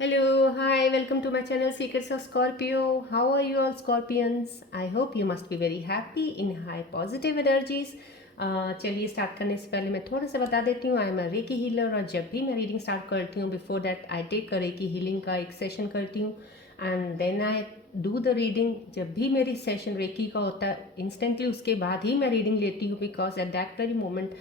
Hello, hi, welcome to my channel Secrets of Scorpio. How are you all Scorpions? I hope you must be very happy in high positive energies. चलिए start करने से पहले मैं थोड़ा सा बता देती हूँ I am a reiki healer और जब भी मैं रीडिंग स्टार्ट करती हूँ before that I take a reiki healing का एक सेशन करती हूँ and then I do the reading. जब भी मेरी सेशन रेकी का होता है इंस्टेंटली उसके बाद ही मैं रीडिंग लेती हूँ because at that very moment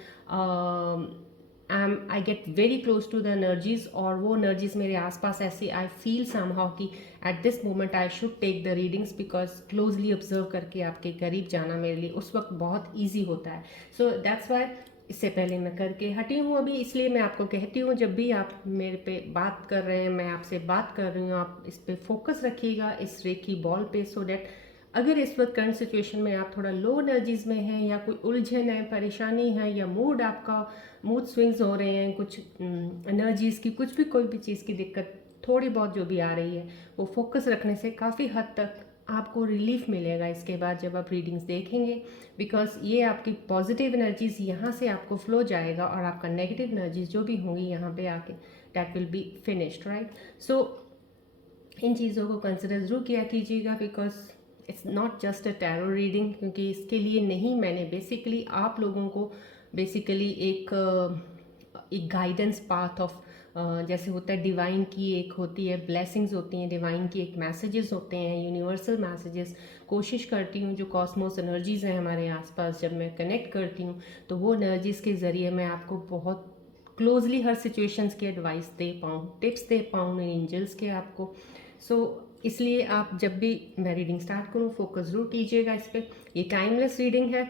I get very close to the energies और वो एनर्जीज मेरे आसपास ऐसी आई फील समहाउ कि at this moment I should take the readings because closely observe करके आपके करीब जाना मेरे लिए उस वक्त बहुत ईजी होता है। सो दैट्स वाई इससे पहले मैं करके हटी हूँ अभी, इसलिए मैं आपको कहती हूँ जब भी आप मेरे पे बात कर रहे हैं, मैं आपसे बात कर रही हूँ, आप इस पे फोकस रखिएगा इस रेकी बॉल पे सो डैट अगर इस वक्त करंट सिचुएशन में आप थोड़ा लो एनर्जीज में हैं या कोई उलझन है, परेशानी है या मूड स्विंग्स हो रहे हैं, कुछ एनर्जीज़ की कुछ भी कोई भी चीज़ की दिक्कत थोड़ी बहुत जो भी आ रही है वो फोकस रखने से काफ़ी हद तक आपको रिलीफ मिलेगा इसके बाद जब आप रीडिंग्स देखेंगे बिकॉज ये आपकी पॉजिटिव एनर्जीज यहाँ से आपको फ्लो जाएगा और आपका नेगेटिव एनर्जीज जो भी होंगी यहाँ पे आके that will be finished right. So इन चीज़ों को कंसिडर ज़रूर किया कीजिएगा because it's not just a tarot reading, क्योंकि इसके लिए नहीं मैंने बेसिकली आप लोगों को बेसिकली एक गाइडेंस पाथ ऑफ जैसे होता है डिवाइन की एक होती है ब्लेसिंग्स होती हैं, डिवाइन की एक मैसेजेस होते हैं, यूनिवर्सल मैसेजेस। कोशिश करती हूँ जो कॉस्मोस एनर्जीज़ हैं हमारे आसपास जब मैं कनेक्ट करती हूँ तो वो एनर्जीज़ के ज़रिए मैं आपको बहुत क्लोजली हर सिचुएशंस की एडवाइस दे पाऊँ, टिप्स दे पाऊँ एंजल्स के आपको। इसलिए आप जब भी मैं रीडिंग स्टार्ट करूँ फोकस ज़रूर कीजिएगा इस पर। ये टाइमलेस रीडिंग है,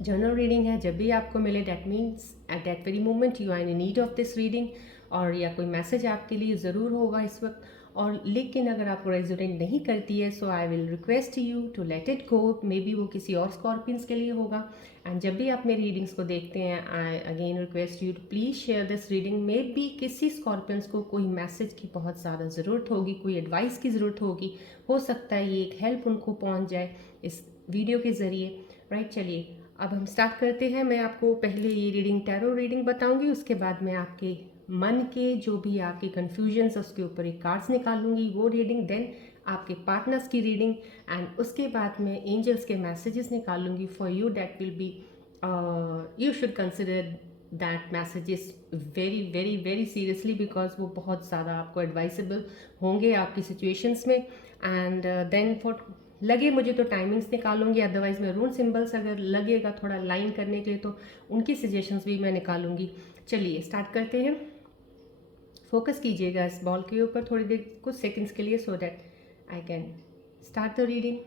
जनरल रीडिंग है, जब भी आपको मिले that means at that very moment you are in need of this reading और या कोई मैसेज आपके लिए ज़रूर होगा इस वक्त। और लेकिन अगर आपको रेजोनेट नहीं करती है so I will request you to let it go, maybe वो किसी और स्कॉर्पियंस के लिए होगा। एंड जब भी आप मेरी रीडिंग्स को देखते हैं I again request you to please share this reading. Maybe किसी स्कॉर्पियंस को कोई मैसेज की बहुत ज़्यादा ज़रूरत होगी, कोई एडवाइस की ज़रूरत होगी, हो सकता है ये एक हेल्प उनको पहुँच जाए इस वीडियो के ज़रिए राइट। चलिए अब हम स्टार्ट करते हैं। मैं आपको पहले ये रीडिंग टैरो रीडिंग बताऊंगी, उसके बाद मैं आपके मन के जो भी आपके कन्फ्यूजन्स उसके ऊपर एक कार्ड्स निकालूंगी वो रीडिंग, देन आपके पार्टनर्स की रीडिंग एंड उसके बाद मैं एंजल्स के मैसेजेस निकालूंगी for you that will be you should consider that messages very very very seriously because वो बहुत ज़्यादा आपको एडवाइसेबल होंगे आपकी सिचुएशंस में। एंड देन फॉर लगे मुझे तो टाइमिंग्स निकालूंगी, अदरवाइज मैं रून सिंबल्स अगर लगेगा थोड़ा लाइन करने के लिए तो उनकी सजेशंस भी मैं निकालूंगी। चलिए स्टार्ट करते हैं। फोकस कीजिएगा इस बॉल के ऊपर थोड़ी देर कुछ सेकंड्स के लिए so that I can start the reading.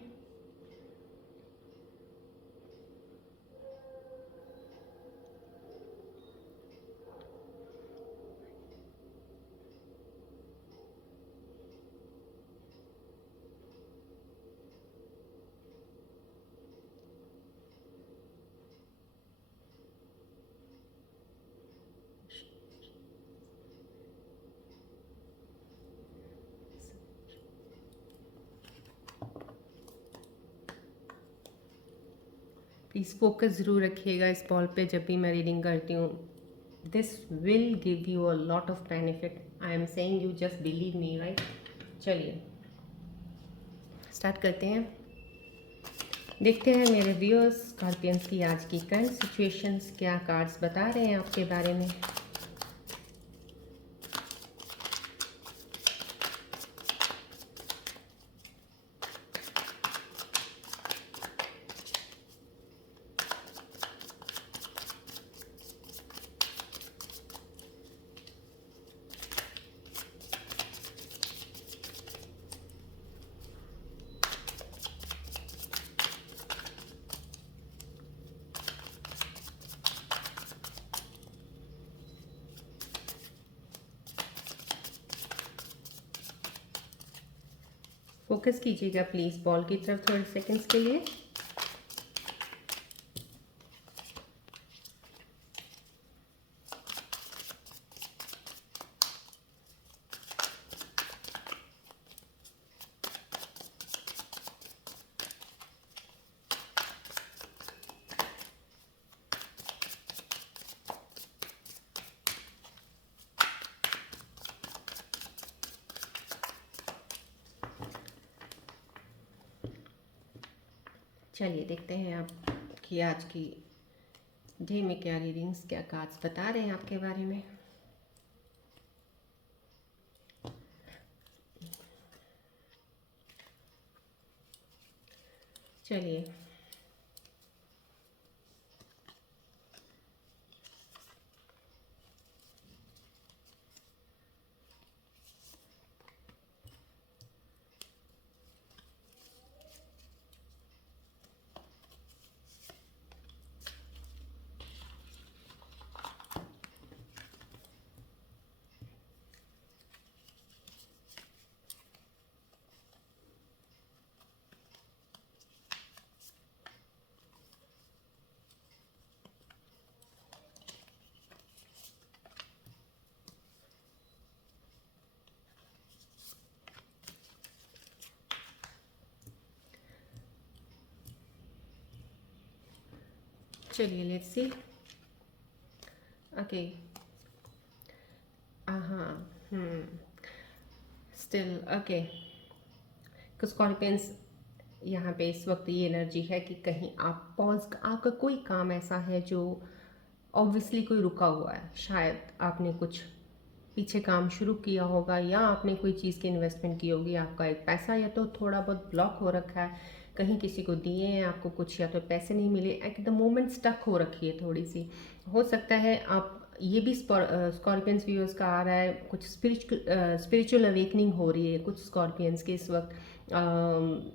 Please focus ज़रूर रखिएगा इस बॉल पे जब भी मैं रीडिंग करती हूँ। This will give you a lot of benefit, I am saying you just believe me right. चलिए स्टार्ट करते हैं। देखते हैं मेरे व्यूअर्स स्कॉर्पियंस की आज की करंट सिचुएशंस क्या कार्ड्स बता रहे हैं आपके बारे में। फोकस कीजिएगा प्लीज़ बॉल की तरफ थोड़े सेकंड्स के लिए। चलिए देखते हैं आप कि आज की डे में क्या रीडिंग्स, क्या कार्ड्स बता रहे हैं आपके बारे में। चलिए चलिए लेट्स सी। ओके, हाँ, स्टिल ओके। स्कॉर्पियंस, यहाँ पे इस वक्त ये एनर्जी है कि कहीं आप पॉज, आपका कोई काम ऐसा है जो ऑब्वियसली कोई रुका हुआ है। शायद आपने कुछ पीछे काम शुरू किया होगा या आपने कोई चीज़ की इन्वेस्टमेंट की होगी, आपका एक पैसा या तो थोड़ा बहुत ब्लॉक हो रखा है, कहीं किसी को दिए हैं आपको कुछ, या तो पैसे नहीं मिले, एट द मोमेंट स्टक हो रखी है थोड़ी सी। हो सकता है आप ये भी स्कॉर्पियंस व्यूअर्स का आ रहा है, कुछ स्पिरिचुअल अवेकनिंग हो रही है कुछ स्कॉर्पियंस के इस वक्त,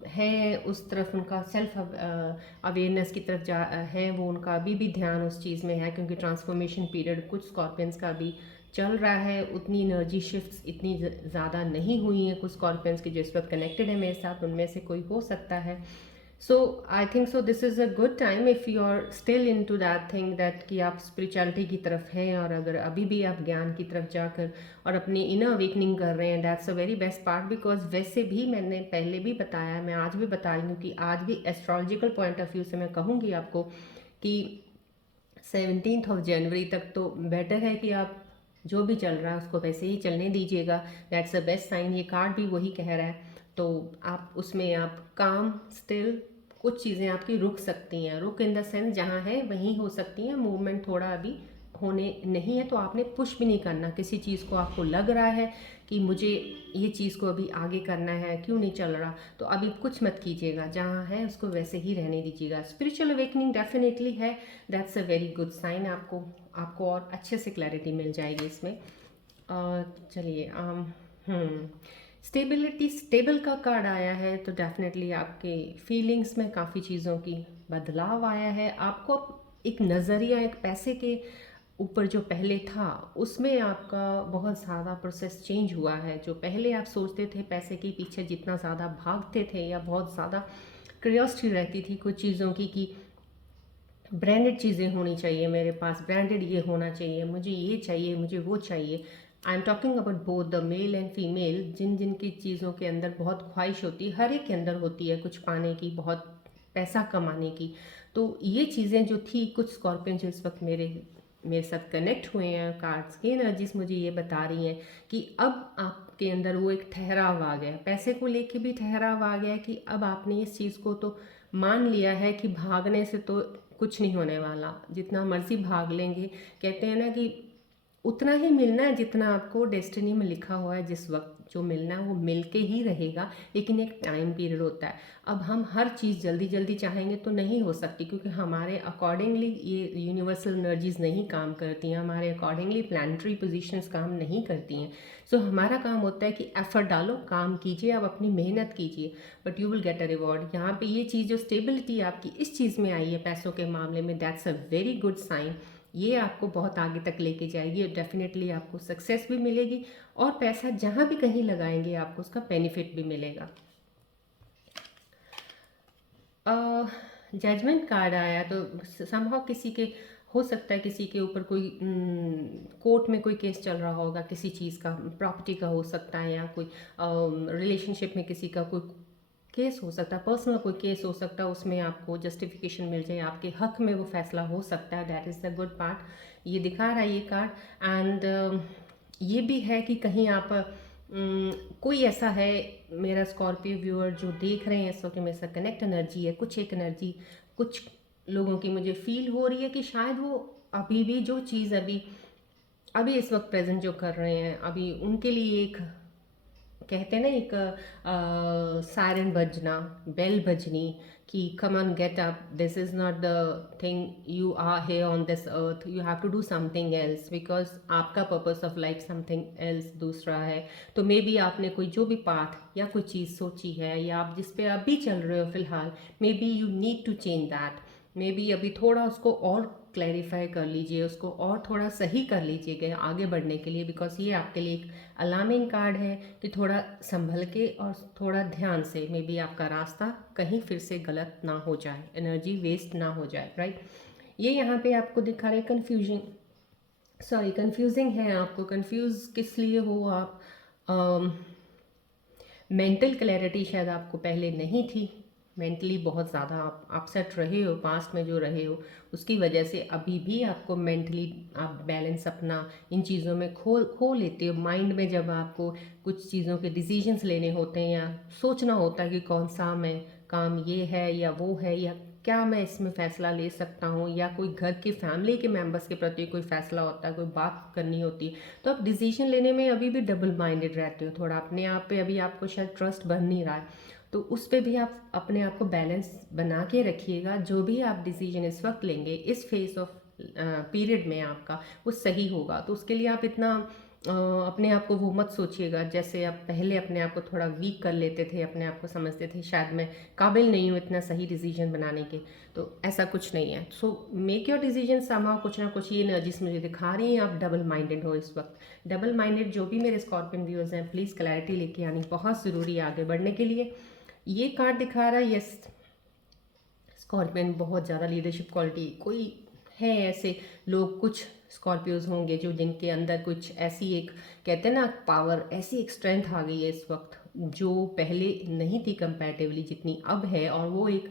है उस तरफ उनका सेल्फ अवेयरनेस की तरफ जा है वो, उनका अभी भी ध्यान उस चीज़ में है, क्योंकि ट्रांसफॉर्मेशन पीरियड कुछ स्कॉर्पियंस का भी चल रहा है। उतनी एनर्जी शिफ्ट्स इतनी ज़्यादा नहीं हुई हैं कुछ स्कॉर्पियंस की जो इस वक्त कनेक्टेड है मेरे साथ, उनमें से कोई हो सकता है। So I think so this is a good time if you are still into that thing that कि आप स्पिरिचुअलिटी की तरफ हैं, और अगर अभी भी आप ज्ञान की तरफ जाकर और अपनी इनर अवेकनिंग कर रहे हैं, that's a very best part. Because वैसे भी मैंने पहले भी बताया, मैं आज भी बता रही हूँ कि आज भी एस्ट्रोलॉजिकल पॉइंट ऑफ व्यू से मैं कहूँगी आपको कि 17 जनवरी तक तो बेटर है कि आप जो भी चल रहा है उसको वैसे ही चलने दीजिएगा। दैट्स द बेस्ट साइन, ये कार्ड भी वही कह रहा है। तो आप उसमें आप काम स्टिल, कुछ चीज़ें आपकी रुक सकती हैं, रुक इन द सेंस जहाँ है वहीं हो सकती हैं, मूवमेंट थोड़ा अभी होने नहीं है, तो आपने पुश भी नहीं करना किसी चीज़ को। आपको लग रहा है कि मुझे ये चीज़ को अभी आगे करना है, क्यों नहीं चल रहा, तो अभी कुछ मत कीजिएगा, जहाँ है उसको वैसे ही रहने दीजिएगा। स्पिरिचुअल अवेकनिंग डेफिनेटली है, that's a very good sign. आपको आपको और अच्छे से क्लैरिटी मिल जाएगी इसमें। चलिए स्टेबिलिटी, स्टेबल का कार्ड आया है, तो डेफिनेटली आपके फीलिंग्स में काफ़ी चीज़ों की बदलाव आया है। आपको एक नज़रिया, एक पैसे के ऊपर जो पहले था उसमें आपका बहुत ज़्यादा प्रोसेस चेंज हुआ है। जो पहले आप सोचते थे पैसे के पीछे जितना ज़्यादा भागते थे, या बहुत ज़्यादा क्यूरियोसिटी रहती थी कुछ चीज़ों की कि ब्रांडेड चीज़ें होनी चाहिए मेरे पास, ब्रांडेड ये होना चाहिए, मुझे ये चाहिए, मुझे वो चाहिए। I am talking about both the male and female, जिन जिन की चीज़ों के अंदर बहुत ख्वाहिश होती है, हर एक के अंदर होती है कुछ पाने की, बहुत पैसा कमाने की। तो ये चीज़ें जो थी, कुछ स्कॉर्पियन जो इस वक्त मेरे मेरे साथ कनेक्ट हुए हैं, कार्ड्स की एनर्जीज मुझे ये बता रही हैं कि अब आपके अंदर वो एक ठहराव आ गया है, पैसे को लेके भी ठहराव आ गया है कि अब आपने इस चीज़ को तो मान लिया है कि भागने से तो कुछ नहीं होने वाला, जितना मर्जी भाग लेंगे। कहते हैं ना कि उतना ही मिलना है जितना आपको डेस्टिनी में लिखा हुआ है, जिस वक्त जो मिलना है वो मिल के ही रहेगा, लेकिन एक टाइम पीरियड होता है। अब हम हर चीज़ जल्दी जल्दी चाहेंगे तो नहीं हो सकती, क्योंकि हमारे अकॉर्डिंगली ये यूनिवर्सल एनर्जीज नहीं काम करती हैं, हमारे अकॉर्डिंगली प्लानिटरी पोजीशंस काम नहीं करती हैं। सो हमारा काम होता है कि एफर्ट डालो, काम कीजिए, आप अपनी मेहनत कीजिए, but you will get a reward. यहाँ पे ये चीज़ जो स्टेबिलिटी आपकी इस चीज़ में आई है पैसों के मामले में, that's a very good sign. ये आपको बहुत आगे तक लेके जाएगी, और डेफिनेटली आपको सक्सेस भी मिलेगी, और पैसा जहाँ भी कहीं लगाएंगे आपको उसका बेनिफिट भी मिलेगा। जजमेंट कार्ड आया, तो समहाउ किसी के, हो सकता है किसी के ऊपर कोई कोर्ट में कोई केस चल रहा होगा किसी चीज़ का, प्रॉपर्टी का हो सकता है, या कोई रिलेशनशिप में किसी का कोई केस हो सकता है, पर्सनल कोई केस हो सकता है, उसमें आपको जस्टिफिकेशन मिल जाए, आपके हक में वो फैसला हो सकता है। That is the good part, ये दिखा रहा है ये कार्ड। एंड ये भी है कि कहीं आप कोई ऐसा है मेरा स्कॉर्पियो व्यूअर जो देख रहे हैं इस वक्त मेरे साथ कनेक्ट एनर्जी है, कुछ एक एनर्जी कुछ लोगों की मुझे फील हो रही है कि शायद वो अभी भी जो चीज़ अभी अभी इस वक्त प्रेजेंट जो कर रहे हैं अभी उनके लिए एक कहते हैं ना एक सायरन बजना, बेल बजनी कि come on get up, this is not the thing, you are here on this earth, you have to do something else because आपका purpose of life something else दूसरा है। तो मे बी आपने कोई जो भी पाथ या कोई चीज़ सोची है या आप जिस पे अभी चल रहे हो फिलहाल, maybe you need to change that. Maybe अभी थोड़ा उसको और क्लैरिफाई कर लीजिए, उसको और थोड़ा सही कर लीजिएगा आगे बढ़ने के लिए, बिकॉज ये आपके लिए एक अलार्मिंग कार्ड है कि थोड़ा संभल के और थोड़ा ध्यान से, मे बी आपका रास्ता कहीं फिर से गलत ना हो जाए, एनर्जी वेस्ट ना हो जाए, राइट। ये यहाँ पे आपको दिखा रहे कंफ्यूजिंग है। आपको कंफ्यूज किस लिए हो आप? मेंटल क्लैरिटी शायद आपको पहले नहीं थी, मेंटली बहुत ज़्यादा आप अपसेट रहे हो, पास्ट में जो रहे हो उसकी वजह से अभी भी आपको मेंटली आप बैलेंस अपना इन चीज़ों में खो लेते हो। माइंड में जब आपको कुछ चीज़ों के डिसीजंस लेने होते हैं या सोचना होता है कि कौन सा मैं काम ये है या वो है या क्या मैं इसमें फ़ैसला ले सकता हूँ, या कोई घर के फैमिली के मेंबर्स के प्रति कोई फ़ैसला होता है, कोई बात करनी होती है, तो आप डिसीजन लेने में अभी भी डबल माइंडेड रहते हो, थोड़ा अपने आप पे अभी आपको शायद ट्रस्ट बन नहीं रहा है। तो उस पर भी आप अपने आप को बैलेंस बना के रखिएगा। जो भी आप डिसीजन इस वक्त लेंगे इस फेस ऑफ पीरियड में आपका वो सही होगा। तो उसके लिए आप इतना अपने आप को वो मत सोचिएगा जैसे आप पहले अपने आप को थोड़ा वीक कर लेते थे, अपने आप को समझते थे शायद मैं काबिल नहीं हूँ इतना सही डिसीजन बनाने के। तो ऐसा कुछ नहीं है। सो मेक योर डिसीजन समाउ, कुछ ना कुछ ये एनर्जीज मुझे दिखा रही हैं आप डबल माइंडेड हो इस वक्त। डबल माइंडेड जो भी मेरे स्कॉर्पियन व्यूअर्स हैं, प्लीज़ क्लैरिटी लेके आनी बहुत ज़रूरी है आगे बढ़ने के लिए। ये कार्ड दिखा रहा है यस, स्कॉर्पियन बहुत ज़्यादा लीडरशिप क्वालिटी, कोई है ऐसे लोग, कुछ स्कॉर्पियोज होंगे जो जिनके अंदर कुछ ऐसी एक कहते हैं ना पावर, ऐसी एक स्ट्रेंथ आ गई है इस वक्त जो पहले नहीं थी कंपैरेटिवली जितनी अब है। और वो एक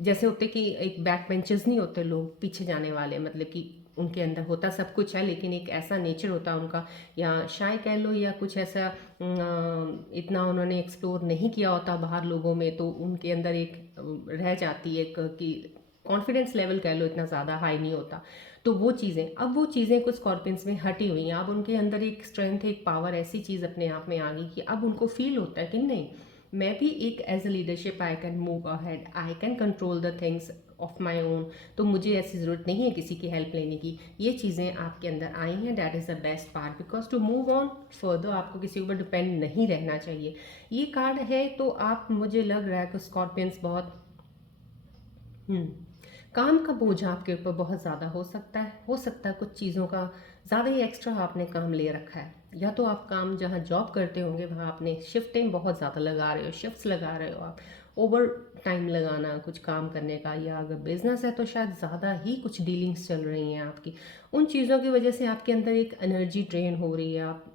जैसे होते कि एक बैक बेंचर्स नहीं होते लोग पीछे जाने वाले, मतलब कि उनके अंदर होता सब कुछ है लेकिन एक ऐसा नेचर होता है उनका, या शाय कह लो या कुछ ऐसा इतना उन्होंने एक्सप्लोर नहीं किया होता बाहर लोगों में, तो उनके अंदर एक रह जाती है कि कॉन्फिडेंस लेवल कह लो इतना ज़्यादा हाई नहीं होता। तो वो चीज़ें, अब वो चीज़ें कुछ स्कॉर्पियंस में हटी हुई हैं। अब उनके अंदर एक स्ट्रेंथ, एक पावर, ऐसी चीज़ अपने आप में आ गई कि अब उनको फील होता है कि नहीं, मैं भी एक as a leadership I can move ahead, I can control the things of my own. तो मुझे ऐसी ज़रूरत नहीं है किसी की हेल्प लेने की। ये चीज़ें आपके अंदर आई हैं, that is the best part, because to move on further आपको किसी ऊपर डिपेंड नहीं रहना चाहिए। ये कार्ड है तो आप, मुझे लग रहा है कि स्कॉर्पियंस बहुत काम का बोझ आपके ऊपर बहुत ज़्यादा हो सकता है कुछ चीज़ों का ज़्यादा ही एक्स्ट्रा आपने काम ले रखा है, या तो आप काम जहाँ जॉब करते होंगे वहाँ आपने शिफ्टिंग बहुत ज़्यादा लगा रहे हो, शिफ्ट्स लगा रहे हो आप, ओवर टाइम लगाना कुछ काम करने का, या अगर बिजनेस है तो शायद ज़्यादा ही कुछ डीलिंग्स चल रही हैं आपकी। उन चीज़ों की वजह से आपके अंदर एक एनर्जी ड्रेन हो रही है, आप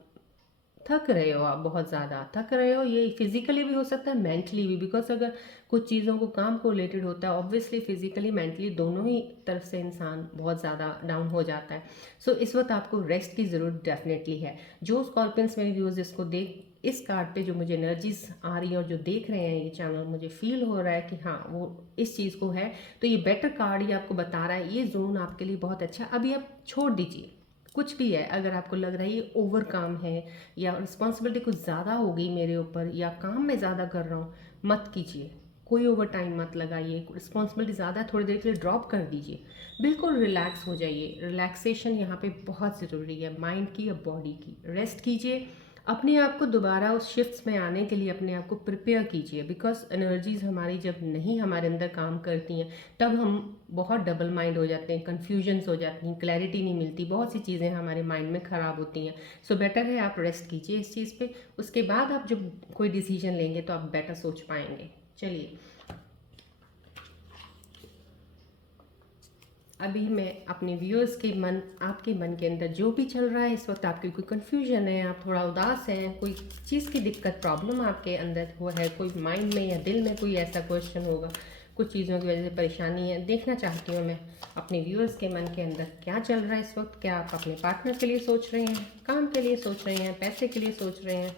थक रहे हो, आप बहुत ज़्यादा थक रहे हो। ये फिजिकली भी हो सकता है, मेंटली भी, बिकॉज अगर कुछ चीज़ों को काम को रिलेटेड होता है ऑब्वियसली फिजिकली मेंटली दोनों ही तरफ से इंसान बहुत ज़्यादा डाउन हो जाता है। सो इस वक्त आपको रेस्ट की ज़रूरत डेफिनेटली है। जो स्कॉर्पियंस मेरे व्यूअर्स इसको देख, इस कार्ड पे जो मुझे एनर्जीज आ रही है और जो देख रहे हैं ये चैनल, मुझे फील हो रहा है कि हाँ वो इस चीज़ को है, तो ये बेटर कार्ड ये आपको बता रहा है ये जोन आपके लिए बहुत अच्छा। अभी आप छोड़ दीजिए कुछ भी है, अगर आपको लग रहा है ये ओवर काम है या रिस्पॉन्सिबिलिटी कुछ ज़्यादा हो गई मेरे ऊपर या काम में ज़्यादा कर रहा हूँ, मत कीजिए, कोई ओवर टाइम मत लगाइए। रिस्पॉन्सिबिलिटी ज़्यादा है, थोड़ी देर के लिए ड्रॉप कर दीजिए, बिल्कुल रिलैक्स हो जाइए। रिलैक्सेशन यहाँ पे बहुत ज़रूरी है, माइंड की या बॉडी की। रेस्ट कीजिए, अपने आप को दोबारा उस शिफ्ट्स में आने के लिए अपने आप को प्रिपेयर कीजिए, बिकॉज एनर्जीज हमारी जब नहीं हमारे अंदर काम करती हैं तब हम बहुत डबल माइंड हो जाते हैं, कन्फ्यूजन्स हो जाती हैं, क्लैरिटी नहीं मिलती, बहुत सी चीज़ें हमारे माइंड में ख़राब होती हैं। सो बेटर है आप रेस्ट कीजिए इस चीज़ पे, उसके बाद आप जब कोई डिसीजन लेंगे तो आप बेटर सोच पाएंगे। चलिए अभी मैं अपने व्यूअर्स के मन, आपके मन के अंदर जो भी चल रहा है इस वक्त, आपकी कोई कन्फ्यूजन है, आप थोड़ा उदास हैं, कोई चीज़ की दिक्कत प्रॉब्लम आपके अंदर हुआ है, कोई माइंड में या दिल में कोई ऐसा क्वेश्चन होगा, कुछ चीज़ों की वजह से परेशानी है। देखना चाहती हूँ मैं अपने व्यूअर्स के मन के अंदर क्या चल रहा है इस वक्त। क्या आप अपने पार्टनर के लिए सोच रहे हैं, काम के लिए सोच रहे हैं, पैसे के लिए सोच रहे हैं,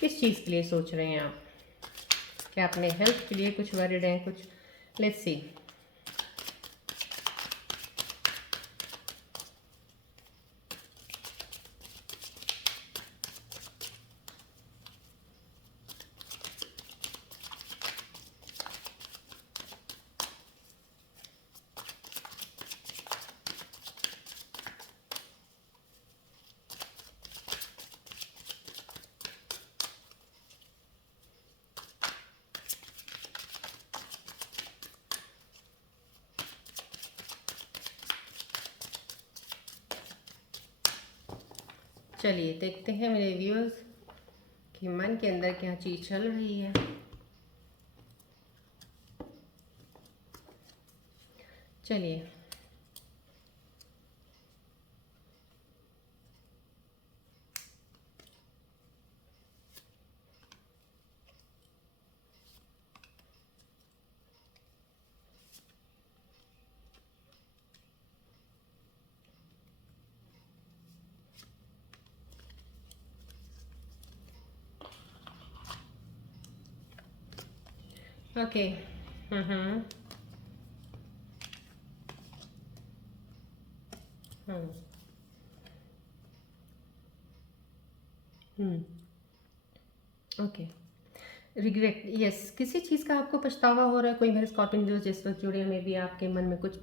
किस चीज़ के लिए सोच रहे हैं आप? क्या अपने हेल्थ के लिए कुछ वरिड हैं कुछ? Let's see. चलिए देखते हैं मेरे व्यूअर्स कि मन के अंदर क्या चीज़ चल रही है। चलिए ओके। हम्म। हम्म। ओके। रिग्रेट, यस, किसी चीज़ का आपको पछतावा हो रहा है। कोई मेरे स्कॉर्पियन व्यूअर्स जिस वक्त जुड़े हैं, मे बी आपके मन में कुछ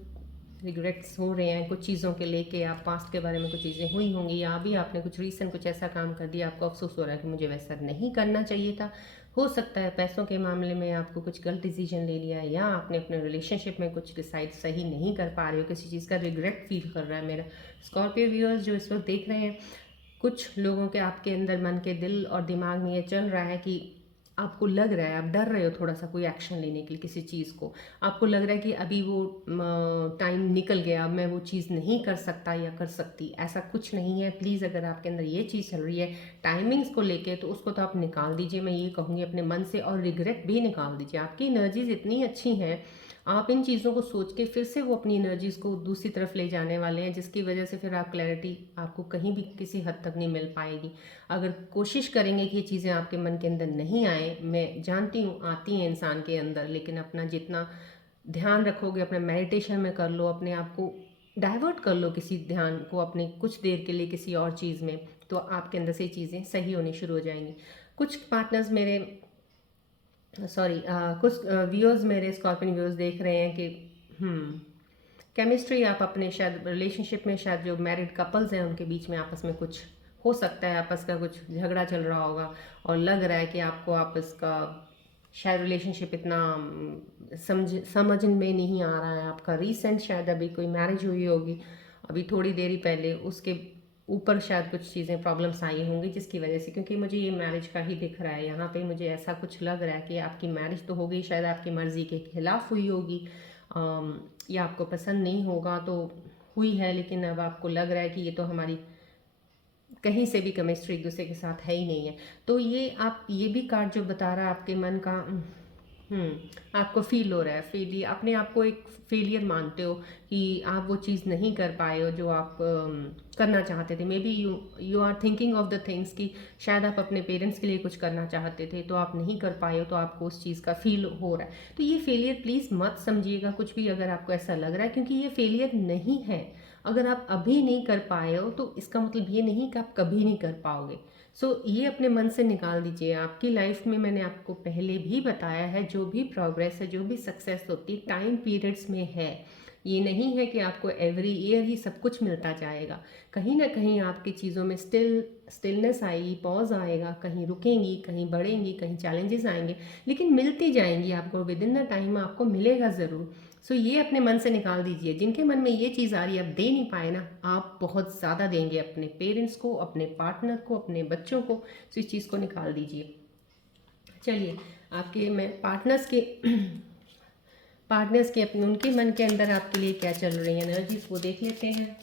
रिग्रेट्स हो रहे हैं कुछ चीज़ों के लेके। आप पास्ट के बारे में कुछ चीज़ें हुई होंगी, या अभी आपने कुछ रीसेंट कुछ ऐसा काम कर दिया, आपको अफसोस हो रहा है कि मुझे वैसा नहीं करना चाहिए था। हो सकता है पैसों के मामले में आपको कुछ गलत डिसीजन ले लिया है, या आपने अपने रिलेशनशिप में कुछ डिसाइड सही नहीं कर पा रहे हो, किसी चीज़ का रिग्रेट फील कर रहा है मेरा स्कॉर्पियो व्यूअर्स जो इस वक्त देख रहे हैं। कुछ लोगों के आपके अंदर मन के दिल और दिमाग में ये चल रहा है कि आपको लग रहा है, आप डर रहे हो थोड़ा सा कोई एक्शन लेने के लिए किसी चीज़ को। आपको लग रहा है कि अभी वो टाइम निकल गया, अब मैं वो चीज़ नहीं कर सकता या कर सकती। ऐसा कुछ नहीं है। प्लीज़ अगर आपके अंदर ये चीज़ चल रही है टाइमिंग्स को लेके, तो उसको तो आप निकाल दीजिए। मैं ये कहूँगी अपने मन से, और रिग्रेट भी निकाल दीजिए। आपकी एनर्जीज इतनी अच्छी हैं, आप इन चीज़ों को सोच के फिर से वो अपनी एनर्जीज को दूसरी तरफ ले जाने वाले हैं, जिसकी वजह से फिर आप क्लैरिटी आपको कहीं भी किसी हद तक नहीं मिल पाएगी। अगर कोशिश करेंगे कि ये चीज़ें आपके मन के अंदर नहीं आए, मैं जानती हूँ आती हैं इंसान के अंदर, लेकिन अपना जितना ध्यान रखोगे, अपने मेडिटेशन में कर लो, अपने आप को डाइवर्ट कर लो किसी ध्यान को अपने कुछ देर के लिए किसी और चीज़ में, तो आपके अंदर से चीज़ें सही होनी शुरू हो जाएंगी। कुछ पार्टनर्स मेरे, सॉरी, कुछ व्यूअर्स मेरे स्कॉर्पियन व्यूअर्स देख रहे हैं कि केमिस्ट्री आप अपने शायद रिलेशनशिप में, शायद जो मैरिड कपल्स हैं उनके बीच में आपस में कुछ हो सकता है, आपस का कुछ झगड़ा चल रहा होगा, और लग रहा है कि आपको आपस का शायद रिलेशनशिप इतना समझ में नहीं आ रहा है आपका। रीसेंट शायद अभी कोई मैरिज हुई होगी अभी थोड़ी देरी पहले, उसके ऊपर शायद कुछ चीज़ें प्रॉब्लम्स आई होंगी जिसकी वजह से, क्योंकि मुझे ये मैरिज का ही दिख रहा है यहाँ पे। मुझे ऐसा कुछ लग रहा है कि आपकी मैरिज तो हो गई, शायद आपकी मर्ज़ी के खिलाफ हुई होगी, या आपको पसंद नहीं होगा तो हुई है, लेकिन अब आपको लग रहा है कि ये तो हमारी कहीं से भी केमिस्ट्री एक दूसरे के साथ है ही नहीं है। तो ये आप, ये भी कार्ड जो बता रहा है आपके मन का, आपको फील हो रहा है, फील, अपने आप को एक फेलियर मानते हो कि आप वो चीज़ नहीं कर पाए हो जो आप करना चाहते थे। Maybe you are thinking of the things कि शायद आप अपने पेरेंट्स के लिए कुछ करना चाहते थे तो आप नहीं कर पाए हो, तो आपको उस चीज़ का फील हो रहा है। तो ये फेलियर प्लीज़ मत समझिएगा कुछ भी अगर आपको ऐसा लग रहा है, क्योंकि ये फेलियर नहीं है। अगर आप अभी नहीं कर पाए हो तो इसका मतलब ये नहीं कि आप कभी नहीं कर पाओगे। ये अपने मन से निकाल दीजिए। आपकी लाइफ में मैंने आपको पहले भी बताया है, जो भी प्रोग्रेस है, जो भी सक्सेस होती है, टाइम पीरियड्स में है। ये नहीं है कि आपको एवरी ईयर ही सब कुछ मिलता जाएगा। कहीं ना कहीं आपकी चीज़ों में स्टिलनेस आएगी, पॉज आएगा, कहीं रुकेंगी, कहीं बढ़ेंगी, कहीं चैलेंजेस आएंगे, लेकिन मिलती जाएंगी आपको। विद इन द टाइम आपको मिलेगा ज़रूर। ये अपने मन से निकाल दीजिए। जिनके मन में ये चीज़ आ रही है आप दे नहीं पाए ना, आप बहुत ज़्यादा देंगे अपने पेरेंट्स को, अपने पार्टनर को, अपने बच्चों को। इस चीज़ को निकाल दीजिए। चलिए आपके मैं पार्टनर्स के अपने उनके मन के अंदर आपके लिए क्या चल रही है एनर्जीज, वो देख लेते हैं।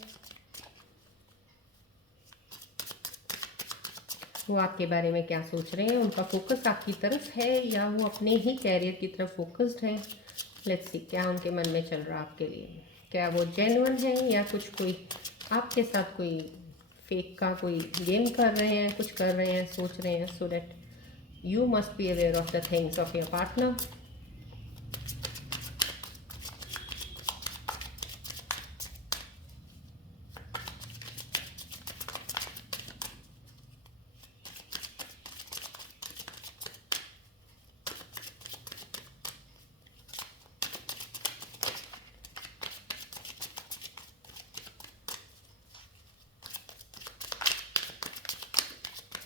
वो आपके बारे में क्या सोच रहे हैं, उनका फोकस आपकी तरफ है या वो अपने ही कैरियर की तरफ फोकस्ड है। लेट्स सी क्या उनके मन में चल रहा है आपके लिए। क्या वो जेन्युइन है या कुछ कोई आपके साथ कोई फेक का कोई गेम कर रहे हैं, कुछ कर रहे हैं, सोच रहे हैं, so that you must be aware of the things of your partner.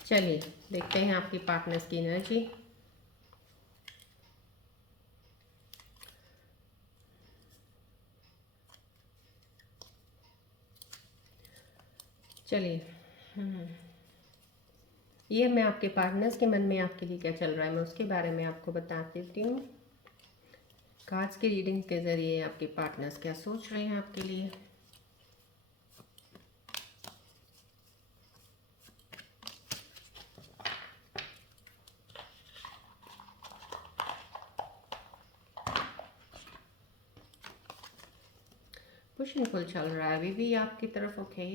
चलिए देखते हैं आपकी पार्टनर्स की एनर्जी। चलिए ये मैं आपके पार्टनर्स के मन में आपके लिए क्या चल रहा है मैं उसके बारे में आपको बता देती हूँ। कार्ड्स की रीडिंग के ज़रिए आपके पार्टनर्स क्या सोच रहे हैं आपके लिए। पुश एंड पुल चल रहा है अभी भी आपकी तरफ। ओके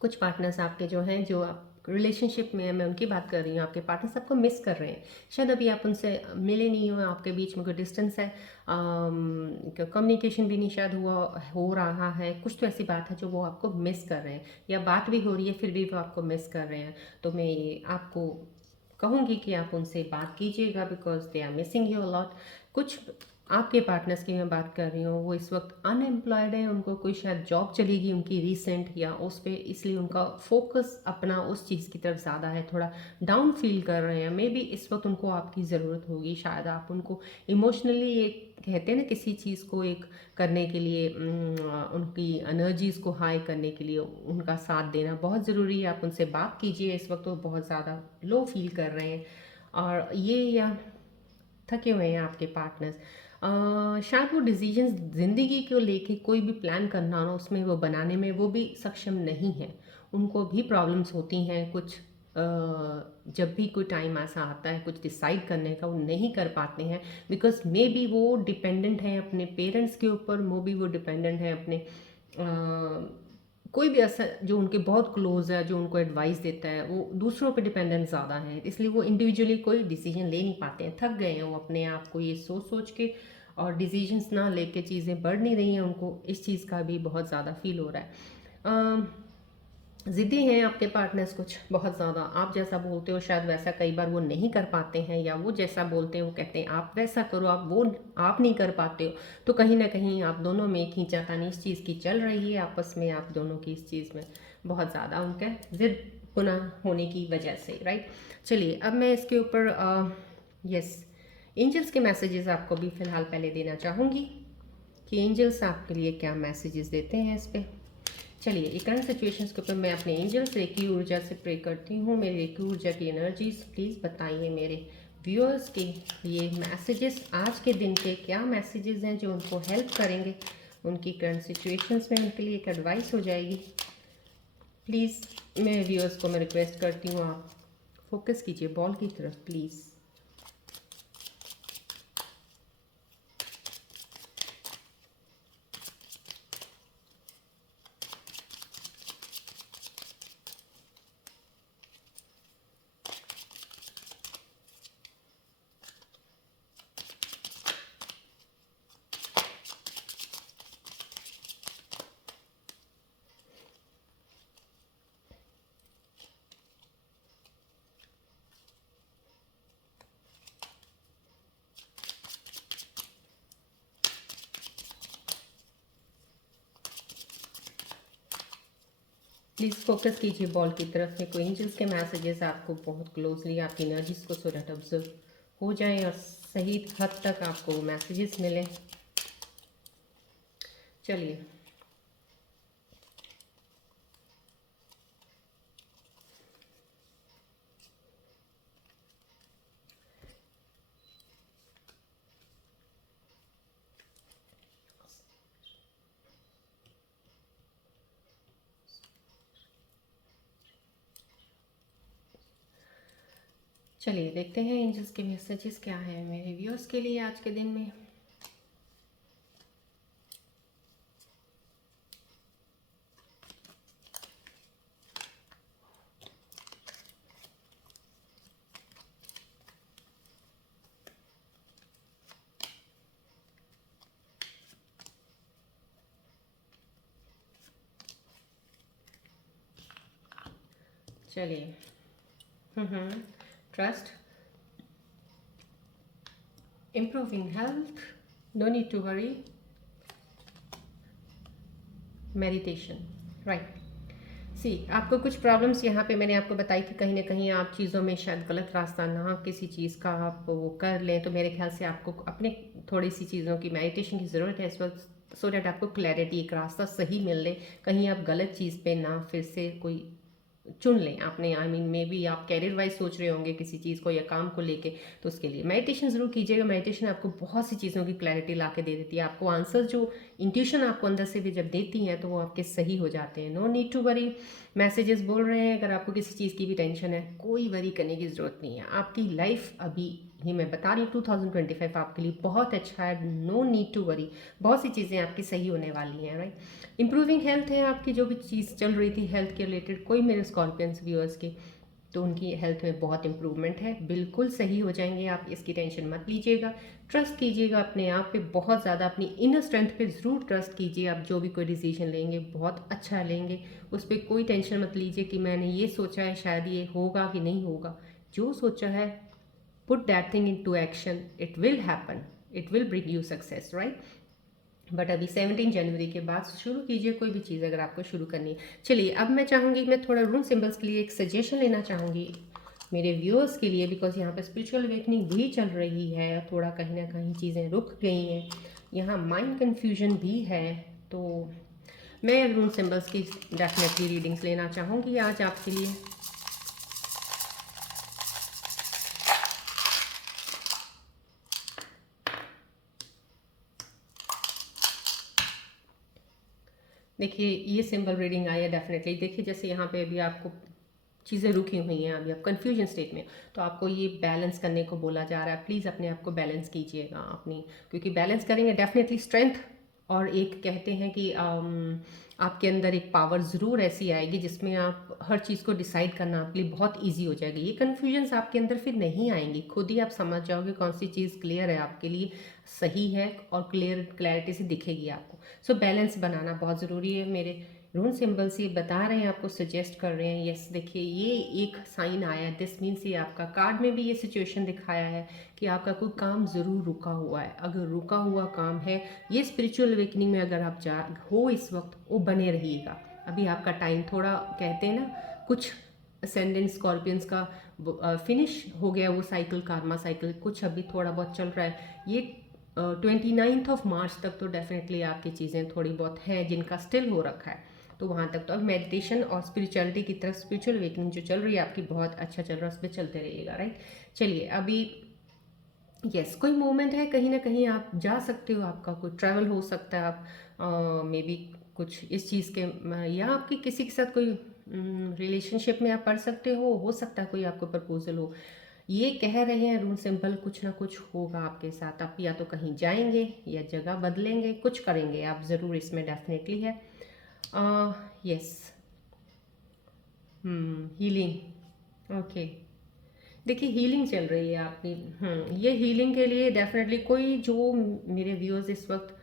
कुछ पार्टनर्स आपके जो हैं, जो आप रिलेशनशिप में है, मैं उनकी बात कर रही हूँ, आपके पार्टनर्स आपको मिस कर रहे हैं। शायद अभी आप उनसे मिले नहीं हो, आपके बीच में कोई डिस्टेंस है, कम्युनिकेशन भी नहीं शायद हो रहा है। कुछ तो ऐसी बात है जो वो आपको मिस कर रहे हैं, या बात भी हो रही है फिर भी वो आपको मिस कर रहे हैं। तो मैं ये आपको कहूँगी कि आप उनसे बात कीजिएगा because they are missing you a lot. कुछ आपके पार्टनर्स की मैं बात कर रही हूँ, वो इस वक्त अनएम्प्लॉयड है, उनको कोई शायद जॉब चलेगी उनकी रिसेंट या उस पर, इसलिए उनका फोकस अपना उस चीज़ की तरफ ज़्यादा है, थोड़ा डाउन फील कर रहे हैं। मे बी इस वक्त उनको आपकी ज़रूरत होगी, शायद आप उनको इमोशनली एक कहते हैं ना किसी चीज़ को एक करने के लिए, उनकी एनर्जीज़ को हाई करने के लिए उनका साथ देना बहुत ज़रूरी है। आप उनसे बात कीजिए, इस वक्त वो बहुत ज़्यादा लो फील कर रहे हैं और ये या थके हुए हैं आपके पार्टनर्स। शायद वो डिसीजंस ज़िंदगी को लेके कोई भी प्लान करना हो ना, उसमें वो बनाने में वो भी सक्षम नहीं है। उनको भी प्रॉब्लम्स होती हैं कुछ, जब भी कोई टाइम ऐसा आता है कुछ डिसाइड करने का, वो नहीं कर पाते हैं बिकॉज मे बी वो डिपेंडेंट हैं अपने पेरेंट्स के ऊपर, मे बी वो डिपेंडेंट हैं अपने कोई भी ऐसा जो उनके बहुत क्लोज है, जो उनको एडवाइस देता है, वो दूसरों पे डिपेंडेंट ज़्यादा है, इसलिए वो इंडिविजुअली कोई डिसीजन ले नहीं पाते हैं, थक गए हैं वो अपने आप को ये सोच सोच के, और डिसीजंस ना लेके चीज़ें बढ़ नहीं रही हैं, उनको इस चीज़ का भी बहुत ज़्यादा फील हो रहा है। ज़िद्दी हैं आपके पार्टनर्स कुछ बहुत ज़्यादा, आप जैसा बोलते हो शायद वैसा कई बार वो नहीं कर पाते हैं, या वो जैसा बोलते हैं वो कहते हैं आप वैसा करो, आप नहीं कर पाते हो। तो कहीं ना कहीं आप दोनों में खींचातानी इस चीज़ की चल रही है आपस में, आप दोनों की इस चीज़ में बहुत ज़्यादा उनका ज़िद पुनः होने की वजह से, राइट। चलिए अब मैं इसके ऊपर यस एंजल्स के मैसेजेस आपको भी फ़िलहाल पहले देना चाहूँगी कि एंजल्स आपके लिए क्या मैसेजेस देते हैं इस पर। चलिए ये करंट सिचुएशंस के ऊपर मैं अपने एंजल्स रेकी ऊर्जा से प्रे करती हूँ। मेरी रेकी ऊर्जा की एनर्जीज प्लीज़ बताइए मेरे व्यूअर्स के ये मैसेजेस आज के दिन के क्या मैसेजेस हैं जो उनको हेल्प करेंगे उनकी करंट सिचुएशंस में, उनके लिए एक एडवाइस हो जाएगी। प्लीज़ मेरे व्यूअर्स को मैं रिक्वेस्ट करती हूँ आप फोकस कीजिए बॉल की तरफ प्लीज़। प्लीज़ फोकस कीजिए बॉल की तरफ में, कोई एंजल्स के मैसेजेस आपको बहुत क्लोजली आपकी एनर्जीज को सो दैट ऑब्जर्व हो जाएं और सही हद तक आपको मैसेजेस मिलें। चलिए चलिए देखते हैं एंजल्स के मैसेजेस क्या है मेरे व्यूअर्स के लिए आज के दिन में। चलिए, trust, improving health, no need to worry, meditation, right. See आपको कुछ प्रॉब्लम्स यहाँ पे मैंने आपको बताई कि कहीं ना कहीं आप चीज़ों में शायद गलत रास्ता ना किसी चीज़ का आप वो कर लें, तो मेरे ख्याल से आपको अपने थोड़ी सी चीज़ों की मेडिटेशन की ज़रूरत है इस वक्त, सो डैट आपको क्लैरिटी, एक रास्ता सही मिल ले, कहीं आप गलत चीज़ पे ना फिर से कोई चुन लें आपने। आई मीन मे बी आप कैरियर वाइज सोच रहे होंगे किसी चीज़ को या काम को लेके, तो उसके लिए मेडिटेशन ज़रूर कीजिएगा। मेडिटेशन आपको बहुत सी चीज़ों की क्लैरिटी ला के दे देती है, आपको आंसर जो इंट्यूशन आपको अंदर से भी जब देती हैं तो वो आपके सही हो जाते हैं। No need to worry, messages बोल रहे हैं अगर आपको किसी चीज़ की भी टेंशन है, कोई वरी करने की ज़रूरत नहीं है। आपकी लाइफ अभी ही मैं बता रही हूँ 2025 आपके लिए बहुत अच्छा है। नो नीड टू वरी, बहुत सी चीज़ें आपकी सही होने वाली हैं, राइट। इंप्रूविंग हेल्थ है आपकी, जो भी चीज़ चल रही थी हेल्थ के रिलेटेड, कोई मेरे स्कॉर्पियंस व्यूअर्स की, तो उनकी हेल्थ में बहुत इंप्रूवमेंट है, बिल्कुल सही हो जाएंगे आप, इसकी टेंशन मत लीजिएगा। ट्रस्ट कीजिएगा अपने आप पे बहुत ज़्यादा, अपनी इनर स्ट्रेंथ पे ज़रूर ट्रस्ट कीजिए। आप जो भी कोई डिसीजन लेंगे बहुत अच्छा लेंगे, उस पर कोई टेंशन मत लीजिए कि मैंने ये सोचा है शायद ये होगा कि नहीं होगा। जो सोचा है put that thing into action, it will happen, it will bring you success, right। But अभी 17 जनवरी के बाद शुरू कीजिए कोई भी चीज़ अगर आपको शुरू करनी है। चलिए अब मैं चाहूँगी, मैं थोड़ा रून सिंबल्स के लिए एक सजेशन लेना चाहूँगी मेरे व्यूअर्स के लिए, बिकॉज यहाँ पे स्पिरिचुअल अवेकनिंग भी चल रही है, थोड़ा कहीं ना कहीं चीज़ें रुक गई हैं, यहाँ माइंड कन्फ्यूजन भी है, तो मैं रून सिंबल्स की डेफिनेटली रीडिंग्स लेना चाहूँगी आज आपके लिए। देखिए ये सिंबल रीडिंग आई है डेफिनेटली। देखिए जैसे यहाँ पे अभी आपको चीज़ें रुकी हुई हैं, अभी आप कन्फ्यूजन स्टेट में, तो आपको ये बैलेंस करने को बोला जा रहा है। प्लीज़ अपने आप को बैलेंस कीजिएगा अपनी, क्योंकि बैलेंस करेंगे डेफिनेटली स्ट्रेंथ, और एक कहते हैं कि आपके अंदर एक पावर ज़रूर ऐसी आएगी जिसमें आप हर चीज़ को डिसाइड करना आपके लिए बहुत ईजी हो जाएगी। ये कन्फ्यूजन्स आपके अंदर फिर नहीं आएंगी, खुद ही आप समझ जाओगे कौन सी चीज़ क्लियर है आपके लिए, सही है, और क्लैरिटी से दिखेगी आपको। सो बैलेंस बनाना बहुत ज़रूरी है। मेरे रून सिंबल्स ये बता रहे हैं, आपको सजेस्ट कर रहे हैं। यस देखिए ये एक साइन आया है, दिस मीन्स ये आपका कार्ड में भी ये सिचुएशन दिखाया है कि आपका कोई काम ज़रूर रुका हुआ है। अगर रुका हुआ काम है, ये स्पिरिचुअल अवेकनिंग में अगर आप जा हो इस वक्त, वो बने रहिएगा। अभी आपका टाइम थोड़ा, कहते हैं ना कुछ असेंडेंट स्कॉर्पियंस का फिनिश हो गया वो साइकिल, कार्मा साइकिल, कुछ अभी थोड़ा बहुत चल रहा है। ये 29 ऑफ मार्च तक तो डेफिनेटली आपकी चीज़ें थोड़ी बहुत हैं जिनका स्टिल हो रखा है, तो वहाँ तक तो अब मेडिटेशन और स्पिरिचुअलिटी की तरफ, स्पिरिचुअल अवेकनिंग जो चल रही है आपकी बहुत अच्छा चल रहा है, उस पर चलते रहिएगा, राइट। चलिए अभी यस कोई मोमेंट है, कहीं ना कहीं आप जा सकते हो, आपका कोई ट्रैवल हो सकता है, आप मे बी कुछ इस चीज़ के, या आपकी किसी के साथ कोई रिलेशनशिप में आप पढ़ सकते हो सकता है कोई आपको प्रपोजल हो। ये कह रहे हैं रूल सिंपल, कुछ ना कुछ होगा आपके साथ, आप या तो कहीं जाएंगे या जगह बदलेंगे, कुछ करेंगे आप ज़रूर, इसमें डेफिनेटली है। Yes healing, okay. देखिए हीलिंग चल रही है आपकी, ये हीलिंग के लिए डेफिनेटली कोई जो मेरे व्यूअर्स इस वक्त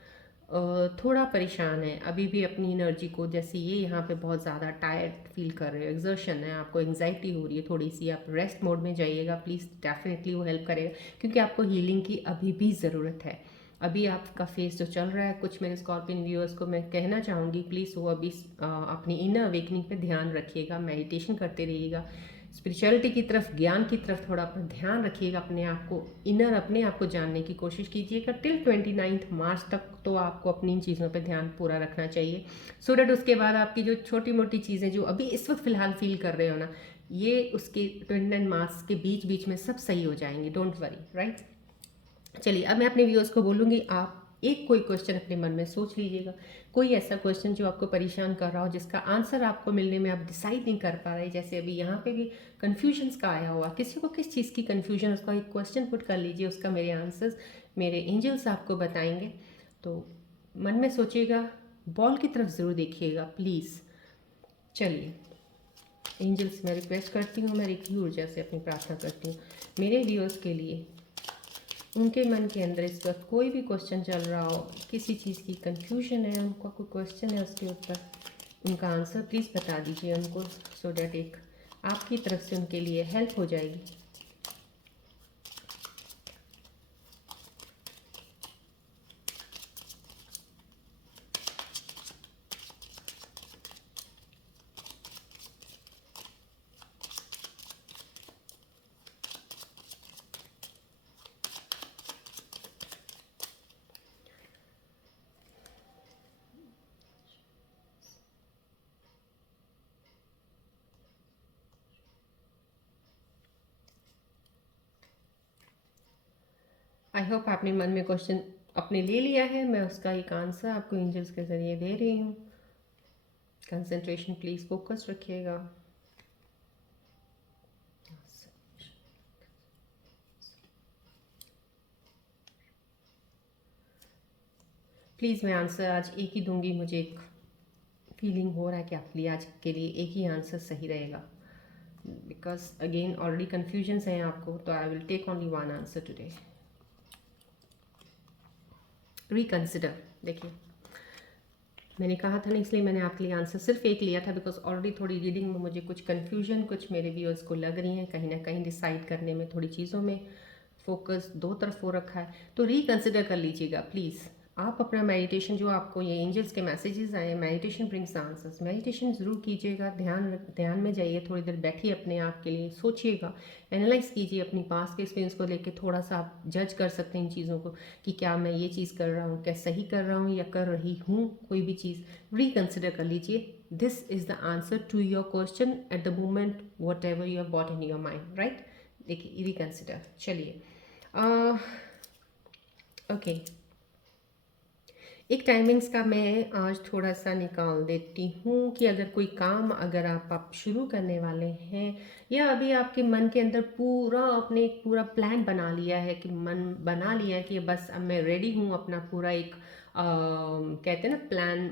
थोड़ा परेशान है अभी भी अपनी एनर्जी को, जैसे ये यहाँ पे बहुत ज़्यादा टायर्ड फील कर रहे हो, एग्जर्शन है, आपको एंग्जाइटी हो रही है थोड़ी सी, आप रेस्ट मोड में जाइएगा प्लीज़, डेफिनेटली वो हेल्प करेगा, क्योंकि आपको हीलिंग की अभी भी ज़रूरत है। अभी आपका फेस जो चल रहा है, कुछ मेरे स्कॉर्पियन व्यूअर्स को मैं कहना चाहूँगी प्लीज़ वो अभी अपनी इनर अवेकनिंग पे ध्यान रखिएगा, मेडिटेशन करते रहिएगा, स्पिरिचुअलिटी की तरफ, ज्ञान की तरफ थोड़ा अपना ध्यान रखिएगा, अपने आप को इनर, अपने आप को जानने की कोशिश कीजिएगा टिल 29 मार्च तक, तो आपको अपनी इन चीज़ों पे ध्यान पूरा रखना चाहिए, सो डैट उसके बाद आपकी जो छोटी मोटी चीज़ें जो अभी इस वक्त फ़िलहाल फील कर रहे हो ना, ये उसके 29 मार्च के बीच बीच में सब सही हो जाएंगे, डोंट वरी, राइट। चलिए अब मैं अपने व्यूअर्स को बोलूँगी, आप एक कोई क्वेश्चन अपने मन में सोच लीजिएगा, कोई ऐसा क्वेश्चन जो आपको परेशान कर रहा हो, जिसका आंसर आपको मिलने में आप डिसाइड नहीं कर पा रहे। जैसे अभी यहाँ पे भी कन्फ्यूजन्स का आया हुआ, किसी को किस चीज़ की कन्फ्यूजन, उसका एक क्वेश्चन पुट कर लीजिए, उसका मेरे आंसर्स मेरे एंजल्स आपको बताएंगे। तो मन में सोचिएगा, बॉल की तरफ ज़रूर देखिएगा प्लीज़। चलिए एंजल्स, मैं रिक्वेस्ट करती हूँ, मैं रेकी ऊर्जा से अपनी प्रार्थना करती हूँ मेरे व्यूअर्स के लिए। उनके मन के अंदर इस वक्त कोई भी क्वेश्चन चल रहा हो, किसी चीज़ की कंफ्यूजन है, उनका कोई क्वेश्चन है, उसके ऊपर उनका आंसर प्लीज़ बता दीजिए उनको, सो डैट एक आपकी तरफ से उनके लिए हेल्प हो जाएगी। आई होप आपने मन में क्वेश्चन अपने ले लिया है। मैं उसका एक आंसर आपको एंजल्स के ज़रिए दे रही हूँ। कंसंट्रेशन प्लीज़, फोकस रखिएगा। प्लीज़ मैं आंसर आज एक ही दूंगी, मुझे एक फीलिंग हो रहा है कि आपके लिए आज के लिए एक ही आंसर सही रहेगा, बिकॉज अगेन ऑलरेडी कन्फ्यूजन्स हैं आपको, तो I will take only one answer today. Reconsider, देखिए मैंने कहा था ना, इसलिए मैंने आपके लिए आंसर सिर्फ एक लिया था, बिकॉज ऑलरेडी थोड़ी रीडिंग में मुझे कुछ कन्फ्यूजन, कुछ मेरे व्यूअर्स को लग रही हैं कहीं ना कहीं डिसाइड करने में, थोड़ी चीज़ों में फोकस दो तरफ हो रखा है। तो रिकन्सिडर कर लीजिएगा प्लीज़। आप अपना मेडिटेशन, जो आपको ये एंजल्स के मैसेजेस आए, मेडिटेशन ब्रिंग्स आंसर्स, मेडिटेशन ज़रूर कीजिएगा। ध्यान में जाइए, थोड़ी देर बैठिए, अपने आप के लिए सोचिएगा, एनालाइज कीजिए अपनी पास्ट के एक्सपीरियंस को लेके, थोड़ा सा आप जज कर सकते हैं इन चीज़ों को कि क्या मैं ये चीज़ कर रहा हूँ, क्या सही कर रहा हूँ या कर रही हूँ, कोई भी चीज़ रिकन्सिडर कर लीजिए। This is the answer to your question at the moment, whatever you have got in your mind, right. देखिए रिकन्सिडर। चलिए ओके, एक टाइमिंग्स का मैं आज थोड़ा सा निकाल देती हूँ कि अगर कोई काम, अगर आप शुरू करने वाले हैं, या अभी आपके मन के अंदर पूरा आपने एक पूरा प्लान बना लिया है, कि मन बना लिया है कि बस अब मैं रेडी हूँ अपना पूरा एक कहते हैं ना प्लान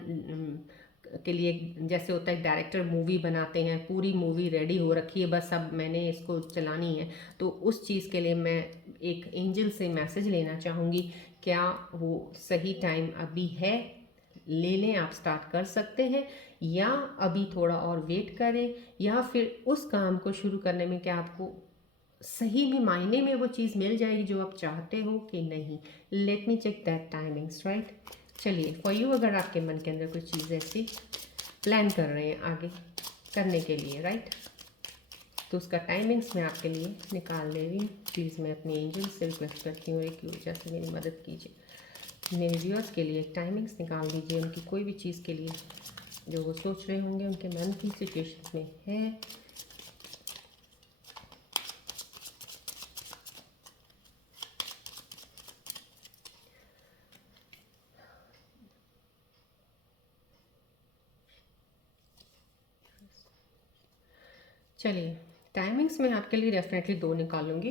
के लिए, जैसे होता है डायरेक्टर मूवी बनाते हैं, पूरी मूवी रेडी हो रखी है, बस अब मैंने इसको चलानी है। तो उस चीज़ के लिए मैं एक एंजल से मैसेज लेना चाहूँगी, क्या वो सही टाइम अभी है, ले लें, आप स्टार्ट कर सकते हैं, या अभी थोड़ा और वेट करें, या फिर उस काम को शुरू करने में क्या आपको सही में मायने में वो चीज़ मिल जाएगी जो आप चाहते हो कि नहीं। Let me check that timings, right. चलिए फॉर यू, अगर आपके मन के अंदर कुछ चीज़ ऐसी प्लान कर रहे हैं आगे करने के लिए, राइट, तो उसका टाइमिंग्स मैं आपके लिए निकाल ले रही हूँ। प्लीज़ मैं अपनी एंजल से रिक्वेस्ट करती हूँ एक ऊर्जा से मेरी मदद कीजिए, मेरे व्यूअर्स के लिए टाइमिंग्स निकाल दीजिए, उनकी कोई भी चीज़ के लिए जो वो सोच रहे होंगे, उनके मन की सिचुएशन में है। चलिए टाइमिंग्स मैं आपके लिए डेफिनेटली 2 निकालूंगी।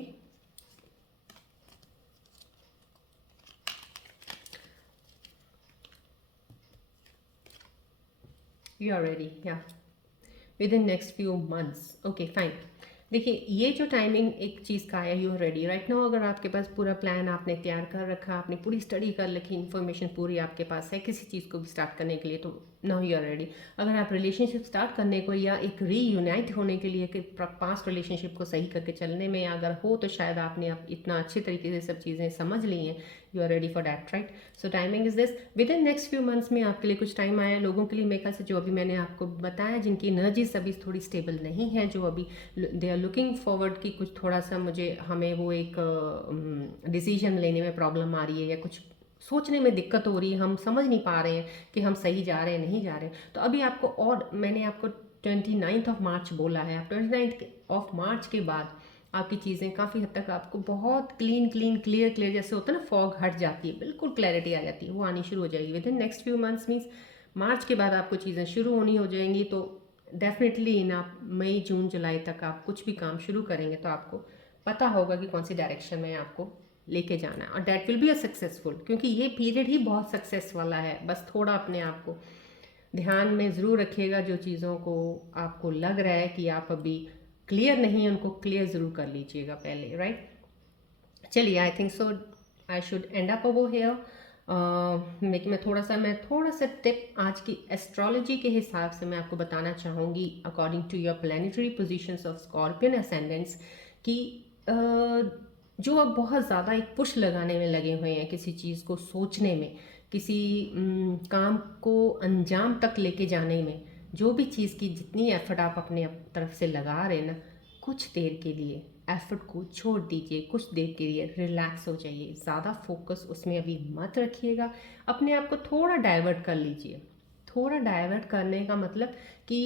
यू आर रेडी, या within next few months, okay fine. देखिए ये जो टाइमिंग एक चीज़ का आया, you are ready right now. अगर आपके पास पूरा प्लान आपने तैयार कर रखा, आपने पूरी स्टडी कर रखी, इन्फॉर्मेशन पूरी आपके पास है किसी चीज़ को भी स्टार्ट करने के लिए, तो नाउ यू आर रेडी। अगर आप रिलेशनशिप स्टार्ट करने को, या एक रीयूनाइट होने के लिए, कि पास्ट रिलेशनशिप को सही करके चलने में अगर हो, तो शायद आपने आप इतना अच्छे तरीके से सब चीज़ें समझ ली हैं, you are ready for that, right. So timing is this, within next few months में आपके लिए कुछ टाइम आया लोगों के लिए, मेरे ख्याल से जो अभी मैंने आपको बताया, जिनकी एनर्जीज अभी थोड़ी स्टेबल नहीं है, जो अभी दे आर लुकिंग फॉरवर्ड कि कुछ थोड़ा सा मुझे, हमें वो एक डिसीजन लेने में प्रॉब्लम आ रही है, या कुछ सोचने में दिक्कत हो रही है, हम समझ नहीं पा रहे हैं कि हम सही जा रहे हैं नहीं जा रहे हैं। तो अभी आपको, और मैंने आपको 29 ऑफ मार्च बोला है, आप 29 ऑफ मार्च के बाद आपकी चीज़ें काफ़ी हद तक आपको बहुत क्लीन क्लीन क्लियर क्लियर, जैसे होता है ना फॉग हट जाती है, बिल्कुल क्लैरिटी आ जाती है, वो आनी शुरू हो जाएगी within next few months. Means March के बाद आपको चीज़ें शुरू होनी हो जाएंगी। तो डेफिनेटली इन आप मई जून जुलाई तक आप कुछ भी काम शुरू करेंगे तो आपको पता होगा कि कौन सी डायरेक्शन में आपको लेके जाना है, और that will be a successful, क्योंकि ये पीरियड ही बहुत सक्सेस वाला है। बस थोड़ा अपने आप को ध्यान में ज़रूर रखिएगा, जो चीज़ों को आपको लग रहा है कि आप अभी क्लियर नहीं है उनको क्लियर ज़रूर कर लीजिएगा पहले, राइट। चलिए, आई think so I should and up over here. लेकिन मैं थोड़ा सा टिप आज की एस्ट्रोलॉजी के हिसाब से मैं आपको बताना चाहूँगी, according to your planetary positions of scorpion ascendants, कि जो अब बहुत ज़्यादा एक पुश लगाने में लगे हुए हैं किसी चीज़ को सोचने में, किसी काम को अंजाम तक लेके जाने में, जो भी चीज़ की जितनी एफर्ट आप अपने तरफ से लगा रहे हैं ना, कुछ देर के लिए एफर्ट को छोड़ दीजिए, कुछ देर के लिए रिलैक्स हो जाइए, ज़्यादा फोकस उसमें अभी मत रखिएगा, अपने आप को थोड़ा डाइवर्ट कर लीजिए। थोड़ा डाइवर्ट करने का मतलब कि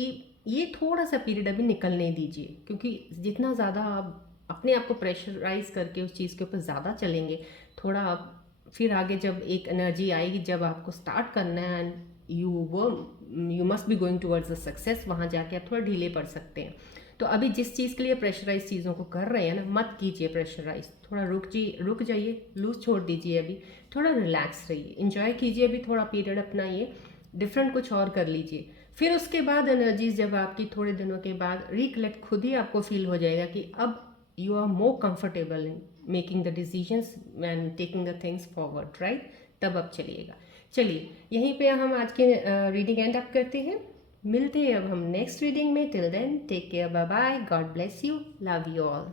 ये थोड़ा सा पीरियड अभी निकलने दीजिए, क्योंकि जितना ज़्यादा आप अपने आप को प्रेशराइज करके उस चीज़ के ऊपर ज़्यादा चलेंगे, थोड़ा आप फिर आगे जब एक एनर्जी आएगी, जब आपको स्टार्ट करना है and you must be going towards the success, वहाँ जाके आप थोड़ा ढीले पड़ सकते हैं। तो अभी जिस चीज़ के लिए प्रेशराइज चीज़ों को कर रहे हैं ना, मत कीजिए प्रेशराइज, थोड़ा रुक जाइए, लूज छोड़ दीजिए, अभी थोड़ा रिलैक्स रहिए, इंजॉय कीजिए अभी थोड़ा पीरियड अपना, ये डिफरेंट कुछ और कर लीजिए। फिर उसके बाद एनर्जीज जब आपकी थोड़े दिनों के बाद रिकलेक्ट, खुद ही आपको फील हो जाएगा कि अब you are more comfortable in making the decisions and taking the things forward, right? तब अब चलिएगा। चलिए, यहीं पे हम आज के रीडिंग एंड अप करते हैं। मिलते हैं अब हम नेक्स्ट रीडिंग में। Till then take care, bye bye, God bless you, love you all.